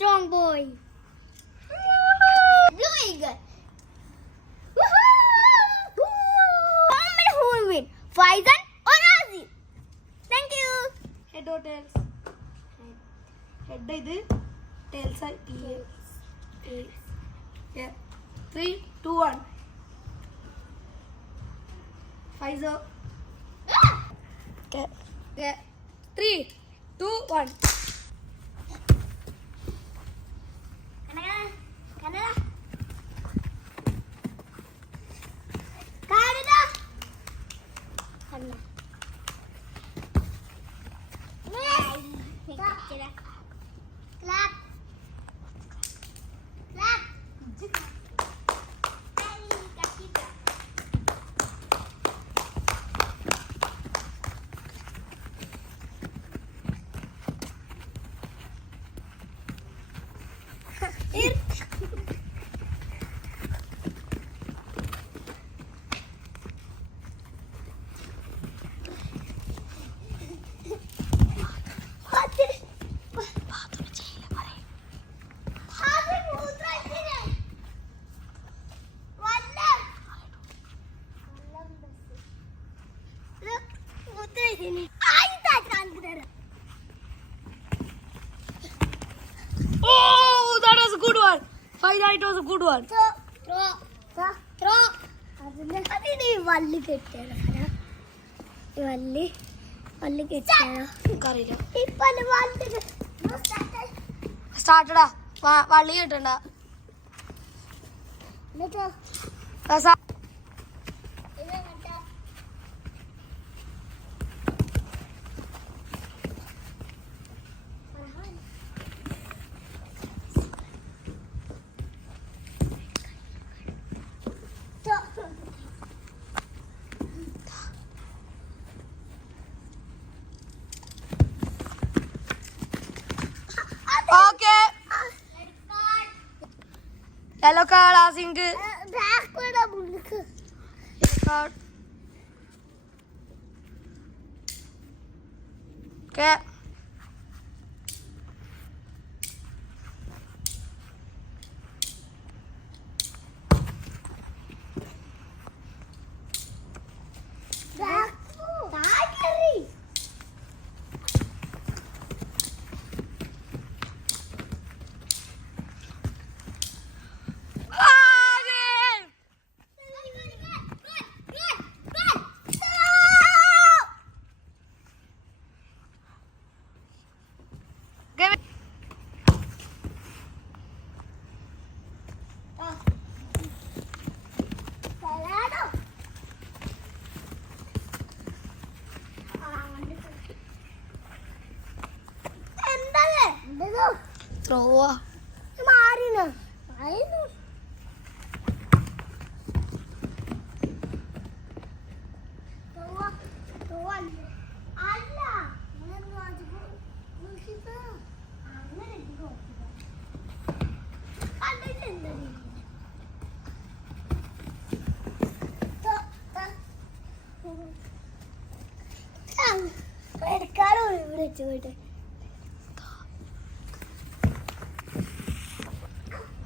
strong boy. Blue eagle. Who will win? Faizan or Azim? Thank you. Head or tails? Head ഇത് tails ആയി yeah 3 2 1 Faizan yeah 3 2 1 Canada. Clap. Clap. Oh, that was a good one. Faizan, it was a good one. Throw. അതിന് വള്ളി കെട്ടിയാലോ വള്ളി കെട്ടിയാലോ അറിയില്ല ഇപ്പൊ സ്റ്റാർട്ടടാ വള്ളി കിട്ടണ്ട Yellow card, asking. Black Card. Okay. Throw. Marina.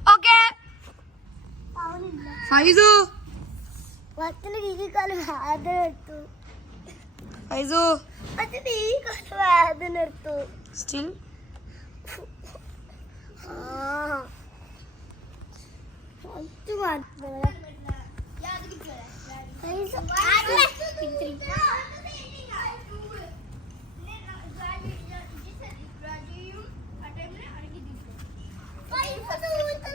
Okay. Faizu. What's the color? Faizu. What's the color? Still.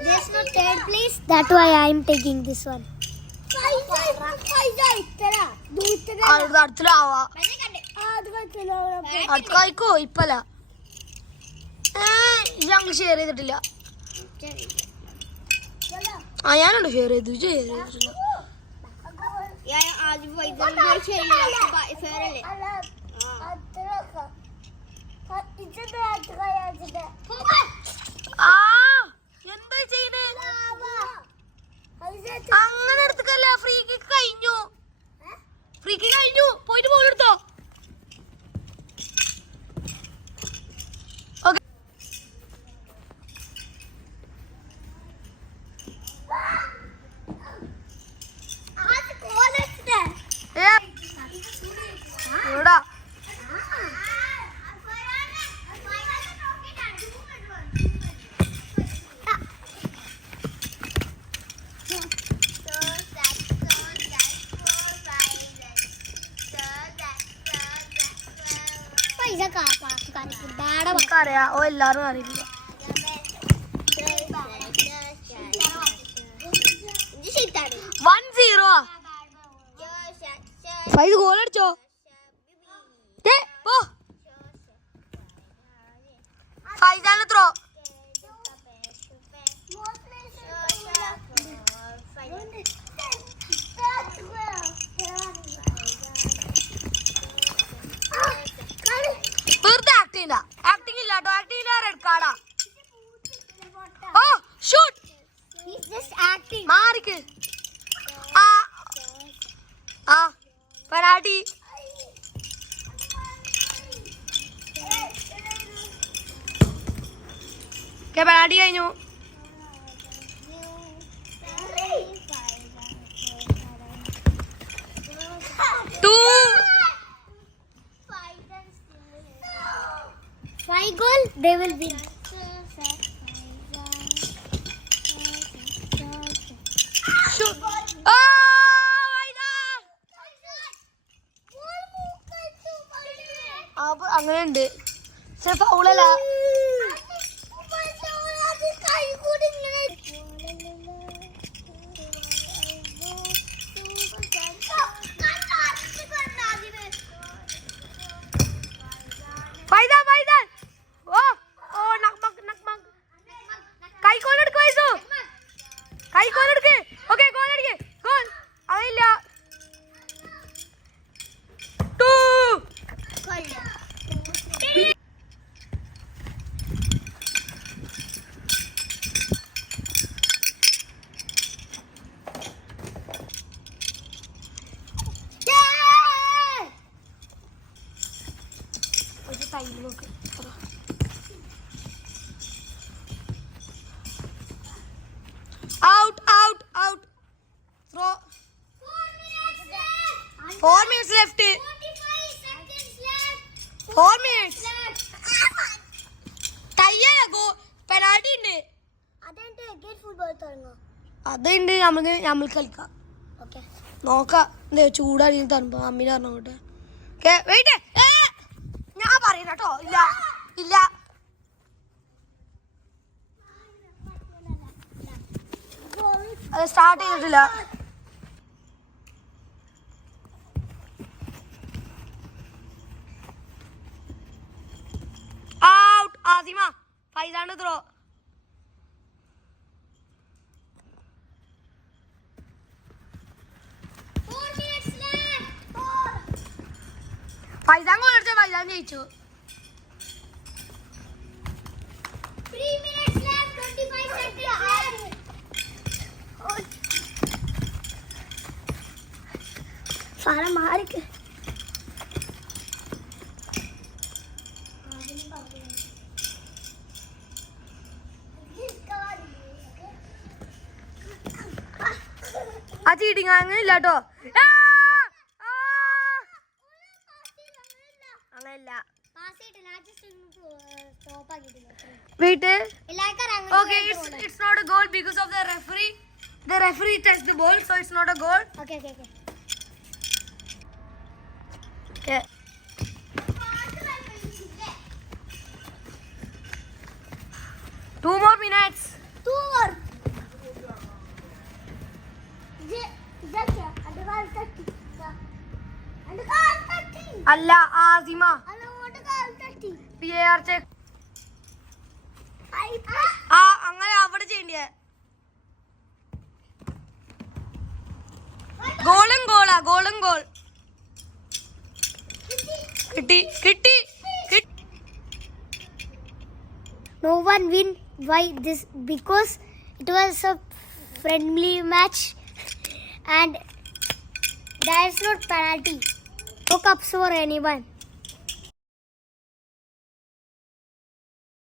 There's no third place. That's why I'm taking this one. അടുക്കായിക്കോ ഇപ്പല്ല ഞങ്ങൾ share ചെയ്തിട്ടില്ല ഞാനുണ്ട് ഷെയർ ചെയ്തിട്ടില്ല എന്താ ചെയ്യണേ അങ്ങനെ എടുത്തല്ല ഫ്രീ കിക്ക് കഴിഞ്ഞു പോയിട്ട് ബോൾ എടുത്തോ അറിയാ ഓ എല്ലാരും അറിയില്ല. 1-0. ഫൈസ് ഗോൾ അടിച്ചോ? ഫൈസാണ് ത്രോ. വെറുതെ ആക്ടിങ് ആക്ടിങ് ഇല്ലാട്ടോ. ആക്ടിങ് ഇല്ല റെഡ് കാർഡാ. ഓ ഷൂട്ട്. He's just acting. മാറിക്ക്. ആ പെനാൽറ്റി. പെനാൽറ്റി കഴിഞ്ഞു. 2. 5 goal, they will win. Shoot. അങ്ങനെ ഉണ്ട്. ഫൗളല്ല. Out. Throw. 4 minutes left. 45 seconds left. 4 minutes. തയ്യാറോ? Penalty ഉണ്ട്. അതെന്താ ഗെയിം ഫുട്ബോൾ തുടങ്ങോ? അതുണ്ട്. നമ്മൾ കളിക്കാം. ഓക്കേ. നോക്കാം. ചൂടാടി തരുമ്പോ അമ്മീനെ പറഞ്ഞോട്ടെ. വെയിറ്റ്. ഞാൻ പറയുന്ന കേട്ടോ. ഇല്ല അത് സ്റ്റാർട്ട് ചെയ്തിട്ടില്ല. ഔട്ട്. ആസിമ ഫൈസാണ് ത്രോ. ഫൈസാൻ ഗോൾ അടിച്ച ഫൈസാൻ ജയിച്ചു. 3 minutes left. 25 seconds left. Sara മാറിക്ക്. ആ ചീറ്റിങ് അങ്ങനെ ഇല്ല കേട്ടോ. അങ്ങനെയല്ല. വീട്ട് okay, it's not a goal because of the referee. The referee touched the ball, so it's not a goal. Okay. Yeah. Two more minutes. അല്ല ആസിമ. PAR check. അങ്ങനെ അവിടെ ചെയ്യണ്ടേ. ഗോളും ഗോൾ. കിട്ടി. No one win. Why this? Because it was a friendly match and there is no penalty. No cups for anyone.